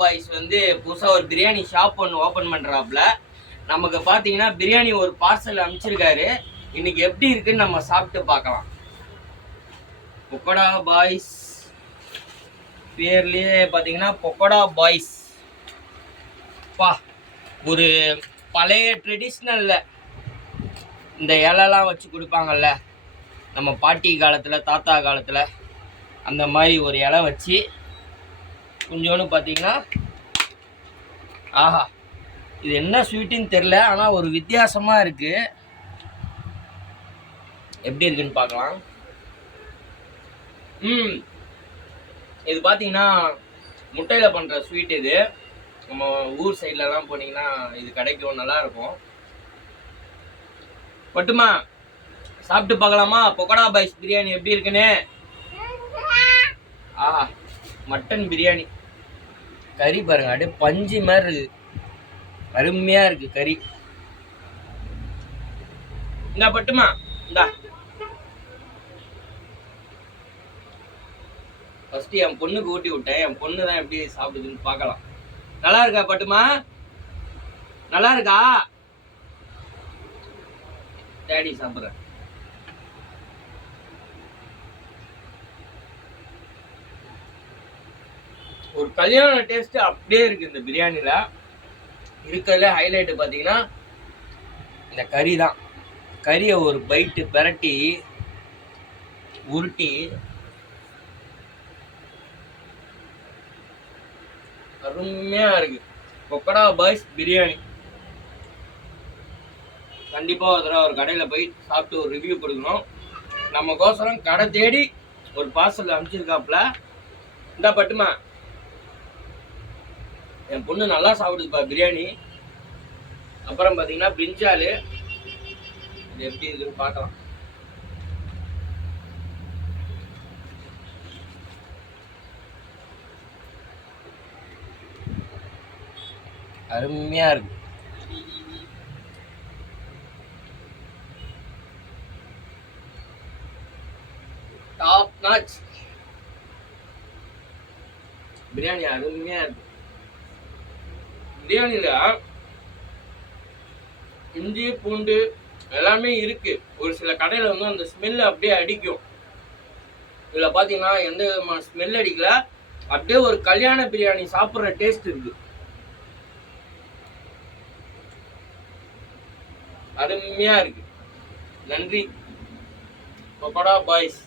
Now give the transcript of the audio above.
Boys வந்து புதுசாக ஒரு பிரியாணி ஷாப் ஒன்று ஓப்பன் பண்ணுறாப்புல. நமக்கு பார்த்தீங்கன்னா பிரியாணி ஒரு பார்சல் அனுப்பிச்சிருக்காரு. இன்னைக்கு எப்படி இருக்குன்னு நம்ம சாப்பிட்டு பார்க்கலாம். பொக்கோடா பாய்ஸ் பேர்லேயே பார்த்தீங்கன்னா பொக்கோடா பாய்ஸ் பா, ஒரு பழைய ட்ரெடிஷ்னலில் இந்த இலைலாம் வச்சு கொடுப்பாங்கல்ல, நம்ம பாட்டி காலத்தில் தாத்தா காலத்தில் அந்த மாதிரி ஒரு இலை வச்சு கொஞ்சோன்னு பார்த்தீங்கன்னா, ஆஹா இது என்ன ஸ்வீட்டுன்னு தெரில, ஆனால் ஒரு வித்தியாசமாக இருக்குது. எப்படி இருக்குன்னு பார்க்கலாம். இது பார்த்தீங்கன்னா முட்டையில் பண்ணுற ஸ்வீட். இது நம்ம ஊர் சைட்லலாம் போனீங்கன்னா இது கிடைக்கும், நல்லாயிருக்கும். பட்டுமா சாப்பிட்டு பார்க்கலாமா பொக்கோடா பாய்ஸ் பிரியாணி எப்படி இருக்குன்னு? ஆஹா, மட்டன் பிரியாணி. கறி பாருங்க, அப்படியே பஞ்சு மாதிரி இருக்கு, அருமையா இருக்கு கறி. இந்தா பட்டுமா, இந்தா ஃபர்ஸ்ட் என் பொண்ணுக்கு ஊட்டி விட்டேன். என் பொண்ணு தான் எப்படி சாப்பிடுதுன்னு பார்க்கலாம். நல்லா இருக்கா பட்டுமா? நல்லா இருக்கா? டேடி சாப்பிட்றேன். ஒரு கல்யாண டேஸ்ட் அப்படியே இருக்கு இந்த பிரியாணில. இருக்கிறதுல ஹைலைட் பார்த்தீங்கன்னா இந்த கறி தான். கறியை ஒரு பைட்டு பெரட்டி உருட்டி அருமையா இருக்கு. பொக்கோடா பாய்ஸ் பிரியாணி கண்டிப்பா ஒரு தடவை ஒரு கடையில போய் சாப்பிட்டு ஒரு ரிவ்யூ கொடுக்கணும். நமக்கோசரம் கடை தேடி ஒரு பார்சல் அனுப்பிச்சிருக்காப்புல. இந்த பட்டுமா, என் பொண்ணு நல்லா சாப்பிடுதுப்பா பிரியாணி. அப்புறம் பார்த்தீங்கன்னா பிரிஞ்சாலு, இது எப்படி இருக்குன்னு பார்க்கலாம். அருமையா இருக்கு. டாப் நாச் பிரியாணி, அருமையா இருக்கு. பிரியாணியில இஞ்சி பூண்டு எல்லாமே இருக்கு. ஒரு சில கடையில வந்து அந்த ஸ்மெல் அப்படியே அடிக்கும். இதுல பாத்தீங்கன்னா எந்த விதமான ஸ்மெல் அடிக்கல, அப்படியே ஒரு கல்யாண பிரியாணி சாப்பிட்ற டேஸ்ட் இருக்கு. அருமையா இருக்கு. நன்றி பொக்கோடா பாய்ஸ்.